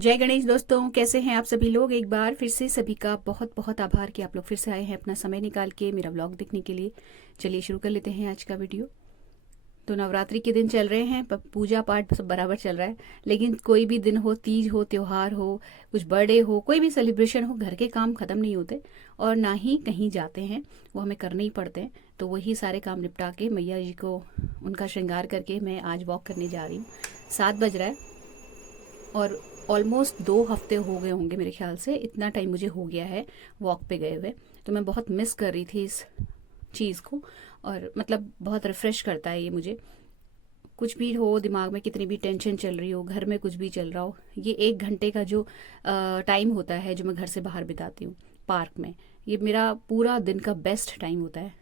जय गणेश दोस्तों, कैसे हैं आप सभी लोग। एक बार फिर से सभी का बहुत बहुत आभार कि आप लोग फिर से आए हैं अपना समय निकाल के मेरा व्लॉग देखने के लिए। चलिए शुरू कर लेते हैं आज का वीडियो। तो नवरात्रि के दिन चल रहे हैं, पूजा पाठ सब बराबर चल रहा है। लेकिन कोई भी दिन हो, तीज हो, त्योहार हो, कुछ बर्थडे हो, कोई भी सेलिब्रेशन हो, घर के काम ख़त्म नहीं होते और ना ही कहीं जाते हैं, वो हमें करने ही पड़ते हैं। तो वही सारे काम निपटा के मैया जी को उनका श्रृंगार करके मैं आज वॉक करने जा रही हूँ। 7 बज रहा है और ऑलमोस्ट 2 हफ्ते हो गए होंगे मेरे ख्याल से, इतना टाइम मुझे हो गया है वॉक पे गए हुए। तो मैं बहुत मिस कर रही थी इस चीज़ को, और मतलब बहुत रिफ़्रेश करता है ये मुझे। कुछ भी हो दिमाग में, कितनी भी टेंशन चल रही हो, घर में कुछ भी चल रहा हो, ये 1 घंटे का जो टाइम होता है जो मैं घर से बाहर बिताती हूँ पार्क में, ये मेरा पूरा दिन का बेस्ट टाइम होता है।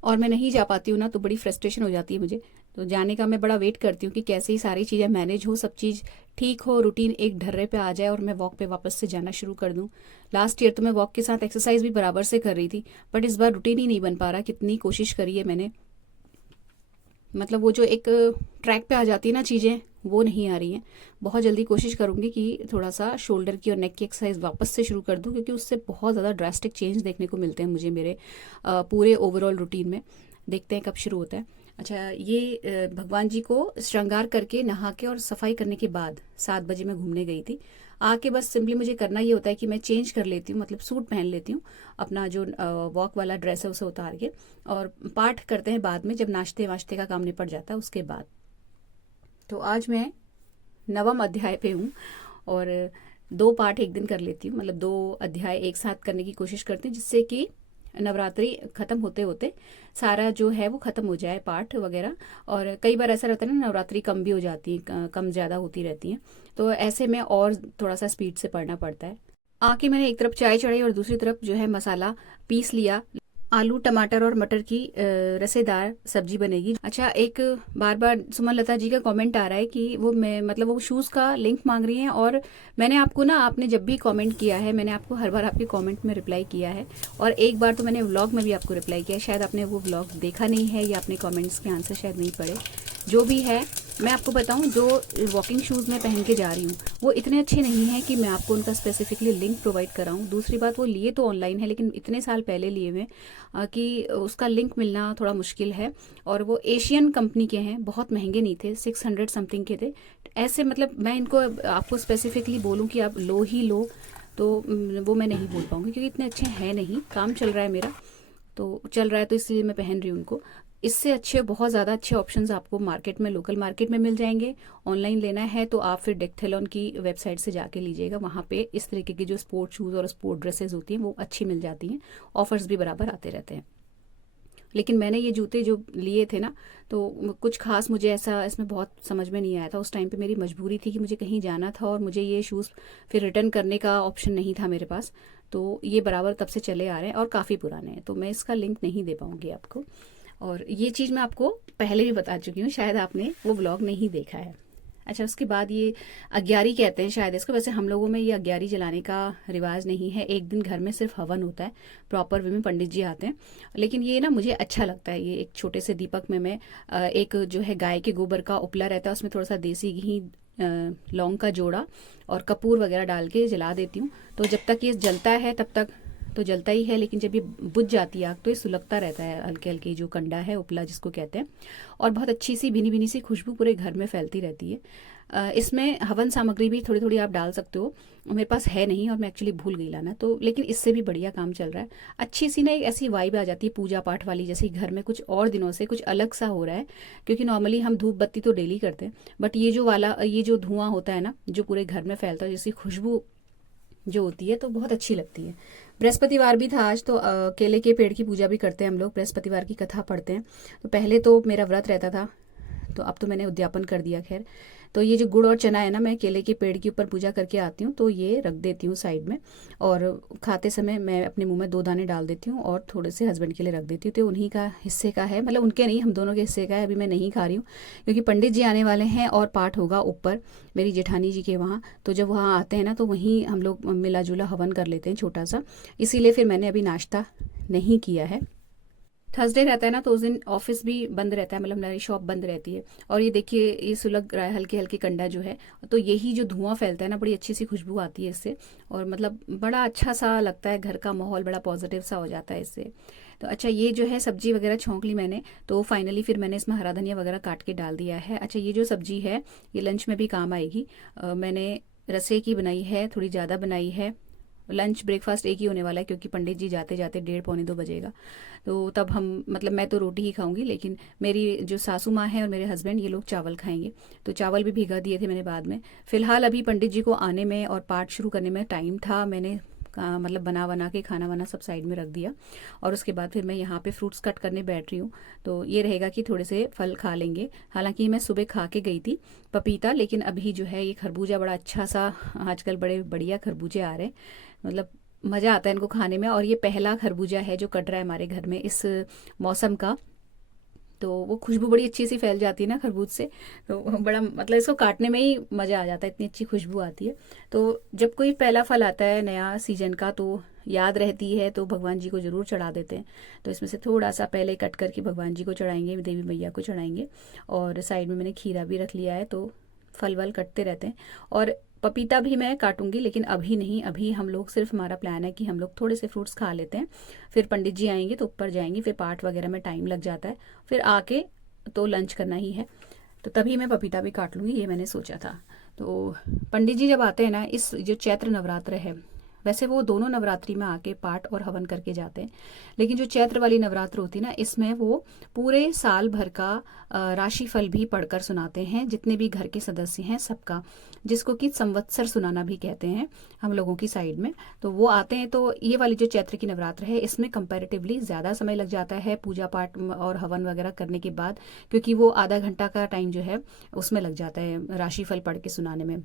और मैं नहीं जा पाती हूँ ना, तो बड़ी फ्रस्ट्रेशन हो जाती है मुझे। तो जाने का मैं बड़ा वेट करती हूँ कि कैसे ही सारी चीज़ें मैनेज हो, सब चीज़ ठीक हो, रूटीन एक ढर्रे पे आ जाए और मैं वॉक पे वापस से जाना शुरू कर दूँ। लास्ट ईयर तो मैं वॉक के साथ एक्सरसाइज भी बराबर से कर रही थी, बट इस बार रूटीन ही नहीं बन पा रहा। कितनी कोशिश करी है मैंने, मतलब वो जो एक ट्रैक पे आ जाती है ना चीज़ें, वो नहीं आ रही हैं। बहुत जल्दी कोशिश करूँगी कि थोड़ा सा शोल्डर की और नेक की एक्सरसाइज वापस से शुरू कर दूँ, क्योंकि उससे बहुत ज़्यादा ड्रास्टिक चेंज देखने को मिलते हैं मुझे मेरे पूरे ओवरऑल रूटीन में। देखते हैं कब शुरू होता है। अच्छा, ये भगवान जी को श्रृंगार करके नहा के और सफाई करने के बाद 7 बजे मैं घूमने गई थी। आके बस सिंपली मुझे करना ये होता है कि मैं चेंज कर लेती हूँ, मतलब सूट पहन लेती हूँ, अपना जो वॉक वाला ड्रेस है उसे उतार के, और पाठ करते हैं बाद में, जब नाश्ते वाश्ते का काम निपट जाता है उसके बाद। तो आज मैं 9वें अध्याय पे हूँ और 2 पाठ एक दिन कर लेती हूँ, मतलब 2 अध्याय एक साथ करने की कोशिश करती हूँ, जिससे कि नवरात्रि ख़त्म होते होते सारा जो है वो ख़त्म हो जाए, पाठ वगैरह। और कई बार ऐसा रहता है ना, नवरात्रि कम भी हो जाती है, कम ज़्यादा होती रहती हैं, तो ऐसे में और थोड़ा सा स्पीड से पढ़ना पड़ता है। आके मैंने एक तरफ चाय चढ़ाई और दूसरी तरफ जो है मसाला पीस लिया। आलू टमाटर और मटर की रसेदार सब्जी बनेगी। अच्छा, एक बार बार सुमन लता जी का कमेंट आ रहा है कि वो मैं मतलब वो शूज़ का लिंक मांग रही हैं, और मैंने आपको ना, आपने जब भी कमेंट किया है मैंने आपको हर बार आपके कमेंट में रिप्लाई किया है, और एक बार तो मैंने व्लॉग में भी आपको रिप्लाई किया है। शायद आपने वो व्लॉग देखा नहीं है या अपने कमेंट्स के आंसर शायद नहीं पढ़े। जो भी है, मैं आपको बताऊं, जो वॉकिंग शूज़ मैं पहन के जा रही हूँ वो इतने अच्छे नहीं हैं कि मैं आपको उनका स्पेसिफिकली लिंक प्रोवाइड कराऊं। दूसरी बात, वो लिए तो ऑनलाइन है, लेकिन इतने साल पहले लिए हुए कि उसका लिंक मिलना थोड़ा मुश्किल है। और वो एशियन कंपनी के हैं, बहुत महंगे नहीं थे, 600 समथिंग के थे। ऐसे मतलब मैं इनको आपको स्पेसिफिकली बोलूँ कि आप लो ही लो, तो वो मैं नहीं बोल पाऊँगी, क्योंकि इतने अच्छे हैं नहीं। काम चल रहा है मेरा, तो चल रहा है, तो इसलिए मैं पहन रही हूँ उनको। इससे अच्छे, बहुत ज़्यादा अच्छे ऑप्शंस आपको मार्केट में, लोकल मार्केट में मिल जाएंगे। ऑनलाइन लेना है तो आप फिर डेक्थेलॉन की वेबसाइट से जाके लीजिएगा, वहाँ पे इस तरीके की जो स्पोर्ट शूज़ और स्पोर्ट ड्रेसेस होती हैं वो अच्छी मिल जाती हैं। ऑफर्स भी बराबर आते रहते हैं। लेकिन मैंने ये जूते जो लिए थे ना, तो कुछ खास मुझे ऐसा इसमें बहुत समझ में नहीं आया था। उस टाइम पे मेरी मजबूरी थी कि मुझे कहीं जाना था और मुझे ये शूज़ फिर रिटर्न करने का ऑप्शन नहीं था मेरे पास। तो ये बराबर तब से चले आ रहे हैं और काफ़ी पुराने हैं, तो मैं इसका लिंक नहीं दे पाऊँगी आपको। और ये चीज़ मैं आपको पहले भी बता चुकी हूँ, शायद आपने वो ब्लॉग नहीं देखा है। अच्छा, उसके बाद ये अग्यारी कहते हैं शायद इसको। वैसे हम लोगों में ये अग्यारी जलाने का रिवाज नहीं है। एक दिन घर में सिर्फ हवन होता है, प्रॉपर वे में पंडित जी आते हैं। लेकिन ये ना मुझे अच्छा लगता है। ये एक छोटे से दीपक में मैं एक जो है गाय के गोबर का उपला रहता है, उसमें थोड़ा सा देसी घी, लौंग का जोड़ा और कपूर वगैरह डाल के जला देती हूँ। तो जब तक ये जलता है तब तक तो जलता ही है, लेकिन जब ये बुझ जाती है आग तो ये सुलगता रहता है, हल्के हल्के, जो कंडा है, उपला जिसको कहते हैं। और बहुत अच्छी सी भीनी भीनी सी खुशबू पूरे घर में फैलती रहती है। इसमें हवन सामग्री भी थोड़ी थोड़ी आप डाल सकते हो, मेरे पास है नहीं और मैं एक्चुअली भूल गई लाना, तो लेकिन इससे भी बढ़िया काम चल रहा है। अच्छी सी ना एक ऐसी वाइब आ जाती है पूजा पाठ वाली, जैसे घर में कुछ और दिनों से कुछ अलग सा हो रहा है। क्योंकि नॉर्मली हम धूप बत्ती तो डेली करते हैं, बट ये जो धुआं होता है ना, जो पूरे घर में फैलता है, जैसी खुशबू जो होती है, तो बहुत अच्छी लगती है। बृहस्पतिवार भी था आज, तो केले के पेड़ की पूजा भी करते हैं हम लोग, बृहस्पतिवार की कथा पढ़ते हैं। तो पहले तो मेरा व्रत रहता था, तो अब तो मैंने उद्यापन कर दिया, खैर। तो ये जो गुड़ और चना है ना, मैं केले के पेड़ के ऊपर पूजा करके आती हूँ, तो ये रख देती हूँ साइड में। और खाते समय मैं अपने मुंह में 2 दाने डाल देती हूँ और थोड़े से हस्बैंड के लिए रख देती हूँ। तो उन्हीं का हिस्से का है, मतलब उनके नहीं, हम दोनों के हिस्से का है। अभी मैं नहीं खा रही हूँ, क्योंकि पंडित जी आने वाले हैं और पाठ होगा ऊपर मेरी जेठानी जी के वहाँ। तो जब वहाँ आते हैं ना, तो वहीं हम लोग मिला जुला हवन कर लेते हैं छोटा सा। इसीलिए फिर मैंने अभी नाश्ता नहीं किया है। थर्सडे रहता है ना, तो उस दिन ऑफिस भी बंद रहता है, मतलब मेरी शॉप बंद रहती है। और ये देखिए, ये सुलग रहा है हल्के हल्के कंडा जो है, तो यही जो धुआं फैलता है ना, बड़ी अच्छी सी खुशबू आती है इससे। और मतलब बड़ा अच्छा सा लगता है, घर का माहौल बड़ा पॉजिटिव सा हो जाता है इससे। तो अच्छा, ये जो है सब्जी वगैरह छौंक ली मैंने, तो फाइनली फिर मैंने इसमें हरा धनिया वगैरह काट के डाल दिया है। अच्छा, ये जो सब्जी है ये लंच में भी काम आएगी। मैंने रसे की बनाई है, थोड़ी ज़्यादा बनाई है। लंच ब्रेकफास्ट एक ही होने वाला है, क्योंकि पंडित जी जाते जाते 1:30 पौने 2 बजेगा। तो तब हम, मतलब मैं तो रोटी ही खाऊंगी, लेकिन मेरी जो सासू माँ है और मेरे हस्बैंड, ये लोग चावल खाएंगे। तो चावल भी भिगा दिए थे मैंने बाद में। फिलहाल अभी पंडित जी को आने में और पाठ शुरू करने में टाइम था, मैंने मतलब बना के खाना वाना सब साइड में रख दिया। और उसके बाद फिर मैं यहाँ पे फ्रूट्स कट करने बैठ रही हूँ। तो ये रहेगा कि थोड़े से फल खा लेंगे। हालांकि मैं सुबह खा के गई थी पपीता, लेकिन अभी जो है ये खरबूजा बड़ा अच्छा सा, आजकल बड़े बढ़िया खरबूजे आ रहे हैं, मतलब मज़ा आता है इनको खाने में। और ये पहला खरबूजा है जो कट रहा है हमारे घर में इस मौसम का। तो वो खुशबू बड़ी अच्छी सी फैल जाती है ना खरबूज से, तो बड़ा मतलब इसको काटने में ही मज़ा आ जाता है, इतनी अच्छी खुशबू आती है। तो जब कोई पहला फल आता है नया सीजन का, तो याद रहती है, तो भगवान जी को ज़रूर चढ़ा देते हैं। तो इसमें से थोड़ा सा पहले कट करके भगवान जी को चढ़ाएंगे, देवी मैया को चढ़ाएंगे। और साइड में मैंने खीरा भी रख लिया है, तो फल वल कटते रहते हैं। और पपीता भी मैं काटूंगी, लेकिन अभी नहीं। अभी हम लोग सिर्फ, हमारा प्लान है कि हम लोग थोड़े से फ्रूट्स खा लेते हैं, फिर पंडित जी आएंगे तो ऊपर जाएंगे, फिर पाठ वगैरह में टाइम लग जाता है, फिर आके तो लंच करना ही है। तो तभी मैं पपीता भी काट लूँगी, ये मैंने सोचा था। तो पंडित जी जब आते हैं ना, इस जो चैत्र नवरात्र है, वैसे वो दोनों नवरात्रि में आके पाठ और हवन करके जाते हैं, लेकिन जो चैत्र वाली नवरात्र होती है ना, इसमें वो पूरे साल भर का राशिफल भी पढ़कर सुनाते हैं, जितने भी घर के सदस्य हैं सबका, जिसको कि संवत्सर सुनाना भी कहते हैं हम लोगों की साइड में। तो वो आते हैं, तो ये वाली जो चैत्र की नवरात्र है, इसमें कंपैरेटिवली ज़्यादा समय लग जाता है पूजा पाठ और हवन वगैरह करने के बाद, क्योंकि वो आधा घंटा का टाइम जो है उसमें लग जाता है राशिफल पढ़ के सुनाने में।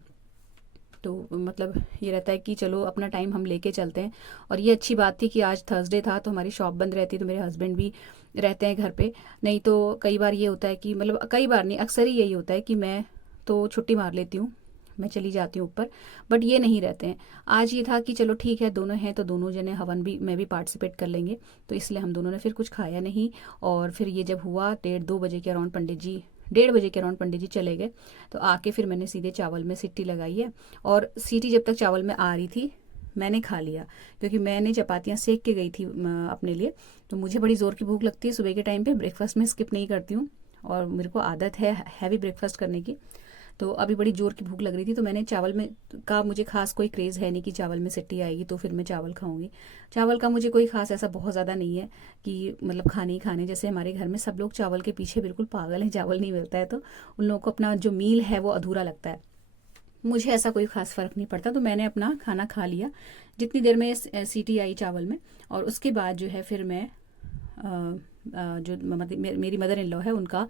तो मतलब ये रहता है कि चलो अपना टाइम हम लेके चलते हैं। और ये अच्छी बात थी कि आज थर्सडे था, तो हमारी शॉप बंद रहती, तो मेरे हस्बैंड भी रहते हैं घर पे। नहीं तो कई बार ये होता है कि, मतलब कई बार नहीं, अक्सर ही यही होता है कि मैं तो छुट्टी मार लेती हूँ, मैं चली जाती हूँ ऊपर, बट ये नहीं रहते हैं। आज ये था कि चलो ठीक है, दोनों हैं तो दोनों जने हवन भी, मैं भी पार्टिसिपेट कर लेंगे। तो इसलिए हम दोनों ने फिर कुछ खाया नहीं। और फिर ये जब हुआ 1:30-2 बजे के अराउंड, पंडित जी 1:30 बजे के अराउंड पंडित जी चले गए, तो आके फिर मैंने सीधे चावल में सीटी लगाई है। और सीटी जब तक चावल में आ रही थी, मैंने खा लिया, क्योंकि मैंने चपातियाँ सेक के गई थी अपने लिए। तो मुझे बड़ी ज़ोर की भूख लगती है सुबह के टाइम पे, ब्रेकफास्ट में स्किप नहीं करती हूँ, और मेरे को आदत है हैवी ब्रेकफास्ट करने की। तो अभी बड़ी ज़ोर की भूख लग रही थी, तो मैंने चावल में का, मुझे खास कोई क्रेज़ है नहीं कि चावल में सिट्टी आएगी तो फिर मैं चावल खाऊंगी। चावल का मुझे कोई खास ऐसा बहुत ज़्यादा नहीं है कि मतलब खाने ही खाने, जैसे हमारे घर में सब लोग चावल के पीछे बिल्कुल पागल हैं, चावल नहीं मिलता है तो उन लोगों को अपना जो मील है वो अधूरा लगता है। मुझे ऐसा कोई ख़ास फ़र्क नहीं पड़ता, तो मैंने अपना खाना खा लिया जितनी देर में सीटी आई चावल में। और उसके बाद जो है फिर मैं जो मेरी मदर इन लॉ है उनका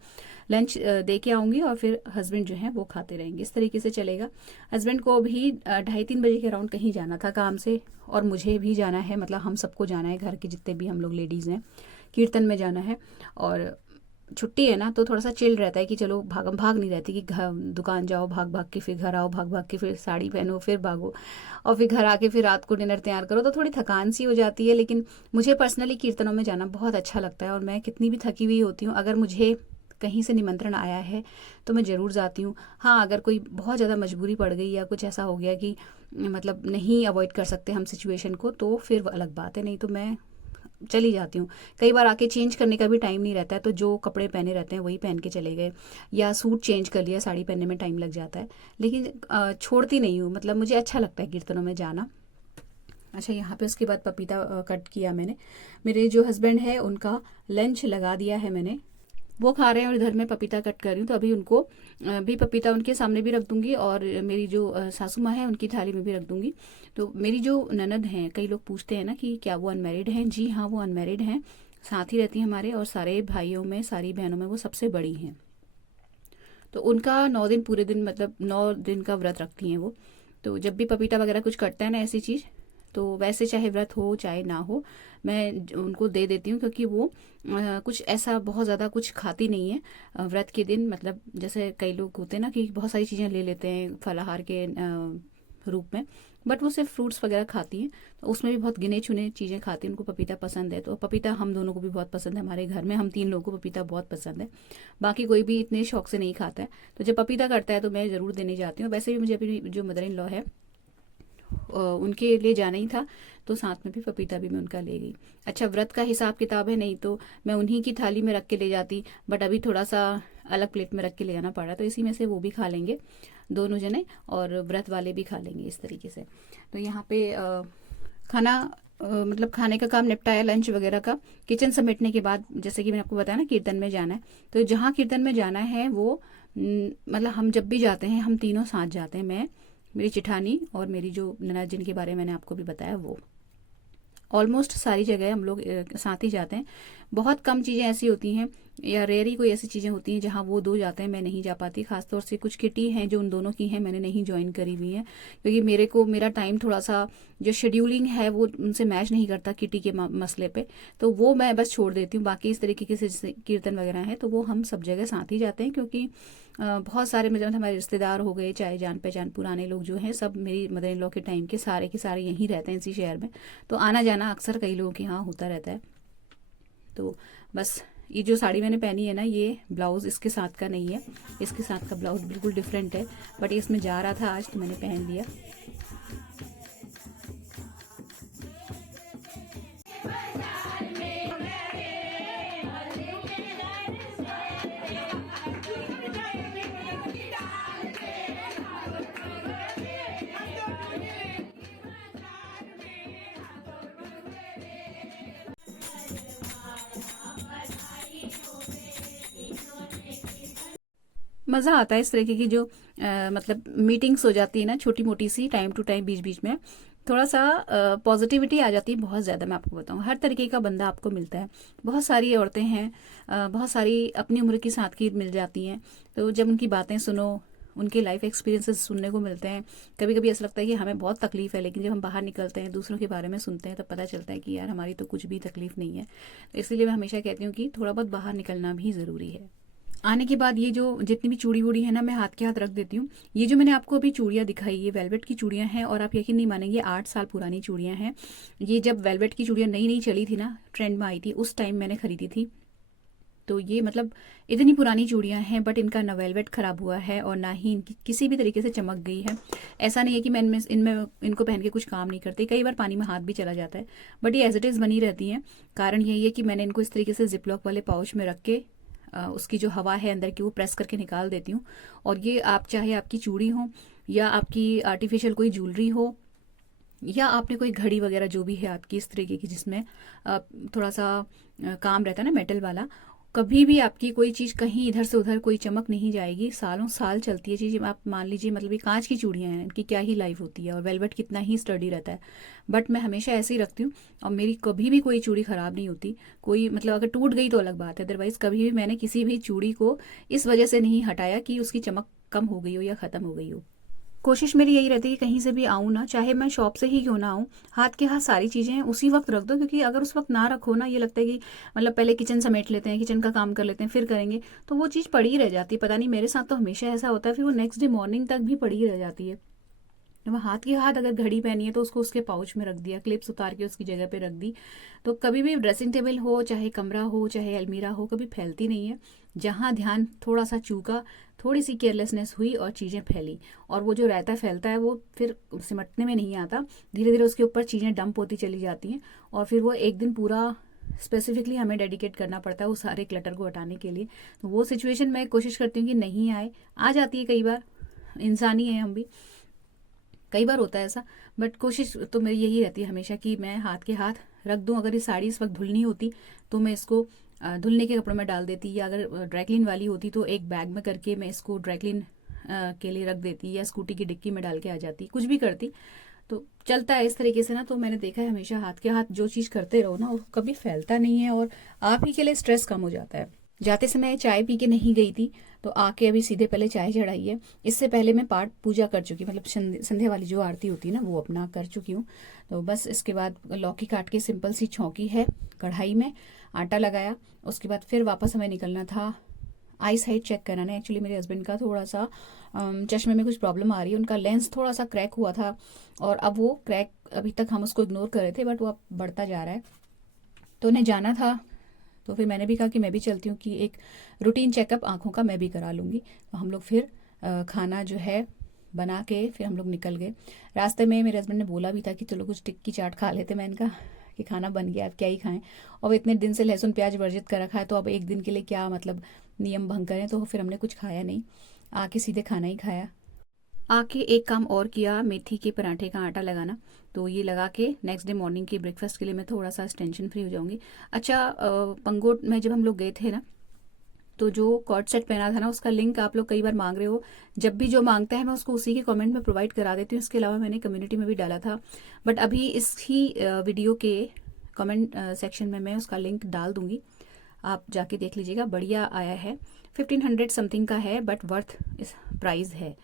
लंच दे के आऊँगी, और फिर हस्बैंड जो हैं वो खाते रहेंगे। इस तरीके से चलेगा। हस्बैंड को भी 2:30-3 बजे के अराउंड कहीं जाना था काम से, और मुझे भी जाना है, मतलब हम सबको जाना है, घर के जितने भी हम लोग लेडीज़ हैं, कीर्तन में जाना है। और छुट्टी है ना, तो थोड़ा सा चिल रहता है कि चलो भागम भाग नहीं रहती कि घर दुकान जाओ भाग भाग के, फिर घर आओ भाग भाग के, फिर साड़ी पहनो, फिर भागो, और फिर घर आके फिर रात को डिनर तैयार करो, तो थोड़ी थकान सी हो जाती है। लेकिन मुझे पर्सनली कीर्तनों में जाना बहुत अच्छा लगता है, और मैं कितनी भी थकी हुई होती हूँ, अगर मुझे कहीं से निमंत्रण आया है तो मैं ज़रूर जाती हूँ। हाँ, अगर कोई बहुत ज़्यादा मजबूरी पड़ गई या कुछ ऐसा हो गया कि मतलब नहीं अवॉइड कर सकते हम सिचुएशन को, तो फिर अलग बात है, नहीं तो मैं चली जाती हूँ। कई बार आके चेंज करने का भी टाइम नहीं रहता है, तो जो कपड़े पहने रहते हैं वही पहन के चले गए, या सूट चेंज कर लिया, साड़ी पहनने में टाइम लग जाता है, लेकिन छोड़ती नहीं हूँ, मतलब मुझे अच्छा लगता है कीर्तनों में जाना। अच्छा, यहाँ पे उसके बाद पपीता कट किया मैंने। मेरे जो हस्बैंड है उनका लंच लगा दिया है मैंने, वो खा रहे हैं, और इधर मैं पपीता कट कर रही हूँ। तो अभी उनको भी पपीता उनके सामने भी रख दूंगी, और मेरी जो सासू माँ है उनकी थाली में भी रख दूंगी। तो मेरी जो ननद हैं, कई लोग पूछते हैं ना कि क्या वो अनमैरिड हैं। जी हाँ, वो अनमैरिड हैं, साथ ही रहती हैं हमारे, और सारे भाइयों में, सारी बहनों में वो सबसे बड़ी हैं। तो उनका 9 दिन पूरे दिन, मतलब 9 दिन का व्रत रखती हैं वो। तो जब भी पपीता वगैरह कुछ कटता है ना ऐसी चीज़, तो वैसे चाहे व्रत हो चाहे ना हो, मैं उनको दे देती हूँ, क्योंकि वो कुछ ऐसा बहुत ज़्यादा कुछ खाती नहीं है व्रत के दिन। मतलब जैसे कई लोग होते हैं ना कि बहुत सारी चीज़ें ले लेते हैं फलाहार के रूप में, बट वो सिर्फ फ्रूट्स वगैरह खाती हैं। तो उसमें भी बहुत गिने चुने चीज़ें खाती हैं, उनको पपीता पसंद है। तो पपीता हम दोनों को भी बहुत पसंद है, हमारे घर में हम 3 लोगों को पपीता बहुत पसंद है। बाकी कोई भी इतने शौक से नहीं खाता है। तो जब पपीता करता है तो मैं ज़रूर देने जाती हूँ। वैसे भी मुझे अपनी जो मदर इन लॉ है उनके लिए जाना ही था, तो साथ में भी पपीता भी मैं उनका ले गई। अच्छा, व्रत का हिसाब किताब है, नहीं तो मैं उन्हीं की थाली में रख के ले जाती, बट अभी थोड़ा सा अलग प्लेट में रख के ले जाना पड़ा, तो इसी में से वो भी खा लेंगे दोनों जने, और व्रत वाले भी खा लेंगे इस तरीके से। तो यहाँ पे खाना मतलब खाने का काम निपटाया, लंच वगैरह का। किचन समेटने के बाद जैसे कि मैंने आपको बताया ना, कीर्तन में जाना है, तो जहाँ कीर्तन में जाना है वो मतलब हम जब भी जाते हैं हम तीनों साथ जाते हैं, मैं, मेरी जेठानी और मेरी जो ननद जिनके बारे में मैंने आपको भी बताया वो। ऑलमोस्ट सारी जगह हम लोग साथ ही जाते हैं। बहुत कम चीज़ें ऐसी होती हैं या रेयर ही कोई ऐसी चीज़ें होती हैं जहाँ वो दो जाते हैं, मैं नहीं जा पाती। खासतौर से कुछ किटी हैं जो उन दोनों की हैं, मैंने नहीं ज्वाइन करी हुई है, क्योंकि मेरा टाइम थोड़ा सा जो शेड्यूलिंग है वो उनसे मैच नहीं करता किटी के मसले पे, तो वो मैं बस छोड़ देती हूँ। बाकी इस तरीके के जैसे कीर्तन वगैरह है तो वो हम सब जगह साथ ही जाते हैं, क्योंकि बहुत सारे मतलब हमारे रिश्तेदार हो गए, चाहे जान पहचान पुराने लोग जो हैं, सब मेरी मदर इन लॉ के टाइम के सारे यहीं रहते हैं इसी शहर में। तो आना जाना अक्सर कई लोगों के यहाँ होता रहता है। तो बस ये जो साड़ी मैंने पहनी है ना, ये ब्लाउज़ इसके साथ का नहीं है, इसके साथ का ब्लाउज़ बिल्कुल डिफरेंट है, बट ये इसमें जा रहा था आज तो मैंने पहन लिया। मज़ा आता है इस तरीके की जो मतलब मीटिंग्स हो जाती है ना, छोटी मोटी सी, टाइम टू टाइम बीच बीच में थोड़ा सा पॉजिटिविटी आ जाती है बहुत ज़्यादा। मैं आपको बताऊँ, हर तरीके का बंदा आपको मिलता है। बहुत सारी औरतें हैं, बहुत सारी अपनी उम्र की साथ की मिल जाती हैं, तो जब उनकी बातें सुनो, उनके लाइफ एक्सपीरियंसेस सुनने को मिलते हैं, कभी कभी ऐसा लगता है कि हमें बहुत तकलीफ है, लेकिन जब हम बाहर निकलते हैं दूसरों के बारे में सुनते हैं तब पता चलता है कि यार हमारी तो कुछ भी तकलीफ नहीं है। तो इसलिए मैं हमेशा कहती हूँ कि थोड़ा बहुत बाहर निकलना भी ज़रूरी है। आने के बाद ये जो जितनी भी चूड़ी वूड़ी है ना, मैं हाथ के हाथ रख देती हूँ। ये जो मैंने आपको अभी चूड़ियाँ दिखाई, ये वेलवेट की चूड़ियाँ हैं, और आप यकीन नहीं मानेंगे 8 साल पुरानी चूड़ियाँ हैं। ये जब वेलवेट की चूड़ियाँ नई नई चली थी ना, ट्रेंड में आई थी, उस टाइम मैंने खरीदी थी। तो ये मतलब इतनी पुरानी चूड़ियाँ हैं, बट इनका ना वेलवेट ख़राब हुआ है और ना ही इनकी किसी भी तरीके से चमक गई है। ऐसा नहीं है कि मैं इनमें इनको पहन के कुछ काम नहीं करती, कई बार पानी में हाथ भी चला जाता है, बट ये एज इट इज़ बनी रहती हैं। कारण यही है कि मैंने इनको इस तरीके से जिपलॉक वाले पाउच में रख के उसकी जो हवा है अंदर की वो प्रेस करके निकाल देती हूँ। और ये आप चाहे आपकी चूड़ी हो या आपकी आर्टिफिशियल कोई ज्वेलरी हो, या आपने कोई घड़ी वगैरह जो भी है आपकी इस तरीके की जिसमें थोड़ा सा काम रहता है ना मेटल वाला, कभी भी आपकी कोई चीज़ कहीं इधर से उधर कोई चमक नहीं जाएगी, सालों साल चलती है चीज़। आप मान लीजिए, मतलब ये कांच की चूड़ियाँ हैं, इनकी क्या ही लाइफ होती है, और वेलवेट कितना ही स्टडी रहता है, बट मैं हमेशा ऐसे ही रखती हूँ और मेरी कभी भी कोई चूड़ी ख़राब नहीं होती। कोई मतलब अगर टूट गई तो अलग बात है, अदरवाइज़ कभी भी मैंने किसी भी चूड़ी को इस वजह से नहीं हटाया कि उसकी चमक कम हो गई हो या ख़त्म हो गई हो। कोशिश मेरी यही रहती है कि कहीं से भी आऊँ ना, चाहे मैं शॉप से ही क्यों ना आऊँ, हाथ के हाथ सारी चीज़ें उसी वक्त रख दो, क्योंकि अगर उस वक्त ना रखो ना, ये लगता है कि मतलब पहले किचन समेट लेते हैं, किचन का काम कर लेते हैं, फिर करेंगे, तो वो चीज़ पड़ी रह जाती है। पता नहीं, मेरे साथ तो हमेशा ऐसा होता है, फिर वो नेक्स्ट डे मॉर्निंग तक भी पड़ी रह जाती है। तो हाथ के हाथ अगर घड़ी पहनी है तो उसको उसके पाउच में रख दिया, क्लिप्स उतार के उसकी जगह पे रख दी, तो कभी भी ड्रेसिंग टेबल हो, चाहे कमरा हो, चाहे अलमीरा हो, कभी फैलती नहीं है। जहाँ ध्यान थोड़ा सा चूका, थोड़ी सी केयरलेसनेस हुई और चीज़ें फैली, और वो जो रहता फैलता है वो फिर सिमटने में नहीं आता, धीरे धीरे उसके ऊपर चीज़ें डंप होती चली जाती हैं, और फिर वो एक दिन पूरा स्पेसिफिकली हमें डेडिकेट करना पड़ता है उस सारे क्लटर को हटाने के लिए। तो वो सिचुएशन मैं कोशिश करती हूँ कि नहीं आए, आ जाती है कई बार, इंसानी है हम भी, कई बार होता है ऐसा, बट कोशिश तो मेरी यही रहती है हमेशा कि मैं हाथ के हाथ रख दूं। अगर ये साड़ी इस वक्त धुलनी होती तो मैं इसको धुलने के कपड़ों में डाल देती, या अगर ड्राईक्लीन वाली होती तो एक बैग में करके मैं इसको ड्राईक्लीन के लिए रख देती, या स्कूटी की डिक्की में डाल के आ जाती, कुछ भी करती। तो चलता है इस तरीके से ना। तो मैंने देखा है हमेशा हाथ के हाथ जो चीज़ करते रहो ना, वो कभी फैलता नहीं है, और आप ही के लिए स्ट्रेस कम हो जाता है। जाते समय चाय पी के नहीं गई थी, तो आके अभी सीधे पहले चाय चढ़ाई है। इससे पहले मैं पाठ पूजा कर चुकी, मतलब संध्या वाली जो आरती होती है ना, वो अपना कर चुकी हूँ। तो बस इसके बाद लौकी काट के सिंपल सी छौंकी है, कढ़ाई में आटा लगाया, उसके बाद फिर वापस हमें निकलना था आई साइट चेक कराना है। एक्चुअली मेरे हस्बैंड का थोड़ा सा चश्मे में कुछ प्रॉब्लम आ रही है, उनका लेंस थोड़ा सा क्रैक हुआ था और अब वो क्रैक, अभी तक हम उसको इग्नोर कर रहे थे बट वो अब बढ़ता जा रहा है, तो उन्हें जाना था। तो फिर मैंने भी कहा कि मैं भी चलती हूँ कि एक रूटीन चेकअप आँखों का मैं भी करा लूँगी। तो हम लोग फिर खाना जो है बना के फिर हम लोग निकल गए। रास्ते में मेरे हस्बैंड ने बोला भी था कि चलो कुछ टिक्की चाट खा लेते। मैंने कहा कि खाना बन गया, अब क्या ही खाएं, और इतने दिन से लहसुन प्याज वर्जित कर रखा है, तो अब एक दिन के लिए क्या मतलब नियम भंग करें। तो फिर हमने कुछ खाया नहीं, आके सीधे खाना ही खाया। आके एक काम और किया, मेथी के पराठे का आटा लगाना। तो ये लगा के नेक्स्ट डे मॉर्निंग के ब्रेकफास्ट के लिए मैं थोड़ा सा टेंशन फ्री हो जाऊंगी। अच्छा, पंगोट में जब हम लोग गए थे ना, तो जो कॉर्ड सेट पहना था ना, उसका लिंक आप लोग कई बार मांग रहे हो। जब भी जो मांगता है मैं उसको उसी के कमेंट में प्रोवाइड करा देती हूँ। इसके अलावा मैंने कम्युनिटी में भी डाला था, बट अभी इसी वीडियो के कमेंट सेक्शन में मैं उसका लिंक डाल दूंगी, आप जाके देख लीजिएगा। बढ़िया आया है, 1500 समथिंग का है, बट वर्थ इस प्राइस है।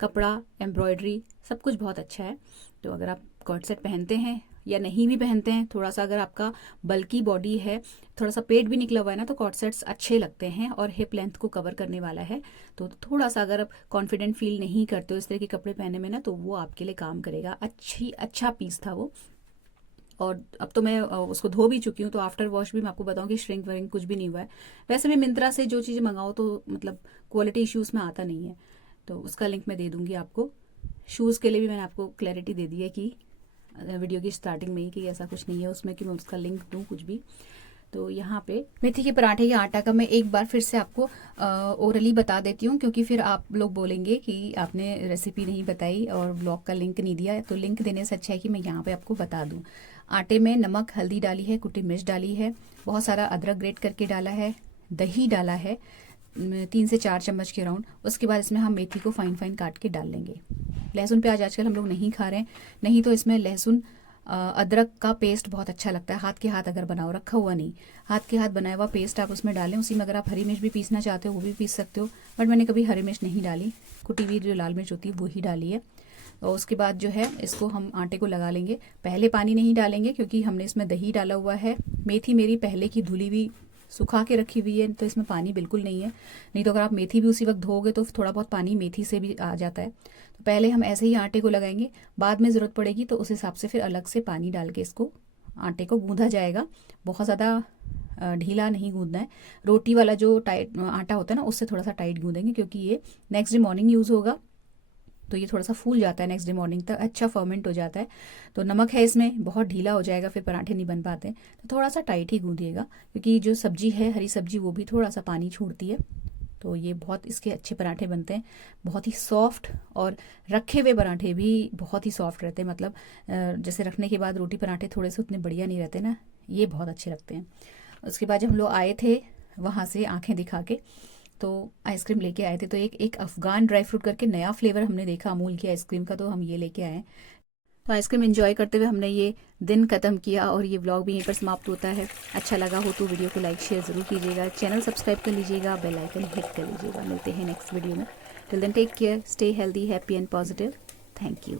कपड़ा, एम्ब्रॉयडरी, सब कुछ बहुत अच्छा है। तो अगर आप कॉर्ड सेट पहनते हैं या नहीं भी पहनते हैं, थोड़ा सा अगर आपका बल्की बॉडी है, थोड़ा सा पेट भी निकला हुआ है ना, तो कॉर्ड सेट्स अच्छे लगते हैं और हिप लेंथ को कवर करने वाला है। तो थोड़ा सा अगर आप कॉन्फिडेंट फील नहीं करते हो इस तरह के कपड़े पहनने में ना, तो वो आपके लिए काम करेगा। अच्छा पीस था वो। और अब तो मैं उसको धो भी चुकी हूँ, तो आफ्टर वॉश भी मैं आपको बताऊँ कि श्रिंक वरिंक कुछ भी नहीं हुआ है। वैसे भी मिंत्रा से जो चीज़ें मंगाओ तो मतलब क्वालिटी इश्यूज में आता नहीं है, तो उसका लिंक मैं दे दूंगी आपको। शूज़ के लिए भी मैंने आपको क्लैरिटी दे दी है कि वीडियो की स्टार्टिंग में ही, कि ऐसा कुछ नहीं है उसमें कि मैं उसका लिंक दूँ कुछ भी। तो यहाँ पे मेथी के पराठे के आटा का मैं एक बार फिर से आपको ओरली बता देती हूँ, क्योंकि फिर आप लोग बोलेंगे कि आपने रेसिपी नहीं बताई और ब्लॉग का लिंक नहीं दिया। तो लिंक देने से अच्छा है कि मैं यहाँ पे आपको बता दूँ। आटे में नमक, हल्दी डाली है, कुटी मिर्च डाली है, बहुत सारा अदरक ग्रेट करके डाला है, दही डाला है 3 से 4 चम्मच के राउंड। उसके बाद इसमें हम मेथी को फाइन फाइन काट के डाल लेंगे। लहसुन प्याज आजकल हम लोग नहीं खा रहे हैं, नहीं तो इसमें लहसुन अदरक का पेस्ट बहुत अच्छा लगता है। हाथ के हाथ अगर बनाओ, रखा हुआ नहीं, हाथ के हाथ बनाया हुआ पेस्ट आप उसमें डालें। उसी में अगर आप हरी मिर्च भी पीसना चाहते हो वो भी पीस सकते हो, बट मैंने कभी हरी मिर्च नहीं डाली, कुटी हुई जो लाल मिर्च होती है वो ही डाली है। और उसके बाद जो है इसको हम आटे को लगा लेंगे। पहले पानी नहीं डालेंगे क्योंकि हमने इसमें दही डाला हुआ है। मेथी मेरी पहले की धुली हुई सुखा के रखी हुई है, तो इसमें पानी बिल्कुल नहीं है। नहीं तो अगर आप मेथी भी उसी वक्त धोओगे तो थोड़ा बहुत पानी मेथी से भी आ जाता है। तो पहले हम ऐसे ही आटे को लगाएंगे, बाद में ज़रूरत पड़ेगी तो उस हिसाब से फिर अलग से पानी डाल के इसको आटे को गूंधा जाएगा। बहुत ज़्यादा ढीला नहीं गूंदना है। रोटी वाला जो टाइट आटा होता है ना, उससे थोड़ा सा टाइट गूंदेंगे, क्योंकि ये नेक्स्ट डे मॉर्निंग यूज़ होगा, तो ये थोड़ा सा फूल जाता है नेक्स्ट डे मॉर्निंग तक, अच्छा फर्मेंट हो जाता है। तो नमक है इसमें, बहुत ढीला हो जाएगा, फिर पराठे नहीं बन पाते। तो थोड़ा सा टाइट ही गूंदिएगा, क्योंकि जो सब्जी है, हरी सब्जी, वो भी थोड़ा सा पानी छोड़ती है। तो ये बहुत इसके अच्छे पराठे बनते हैं, बहुत ही सॉफ्ट, और रखे हुए पराठे भी बहुत ही सॉफ्ट रहते हैं। मतलब जैसे रखने के बाद रोटी पराठे थोड़े से उतने बढ़िया नहीं रहते ना, ये बहुत अच्छे लगते हैं। उसके बाद जब हम लोग आए थे वहाँ से आंखें दिखा के, तो आइसक्रीम लेके आए थे। तो एक अफगान ड्राई फ्रूट करके नया फ्लेवर हमने देखा अमूल की आइसक्रीम का, तो हम ये लेके आए। तो आइसक्रीम एंजॉय करते हुए हमने ये दिन ख़त्म किया, और ये व्लॉग भी यहीं पर समाप्त होता है। अच्छा लगा हो तो वीडियो को लाइक शेयर ज़रूर कीजिएगा, चैनल सब्सक्राइब कर लीजिएगा, बेल आइकन हिट कर लीजिएगा। मिलते हैं नेक्स्ट वीडियो में। Till then take care, stay healthy, happy and positive. Thank you.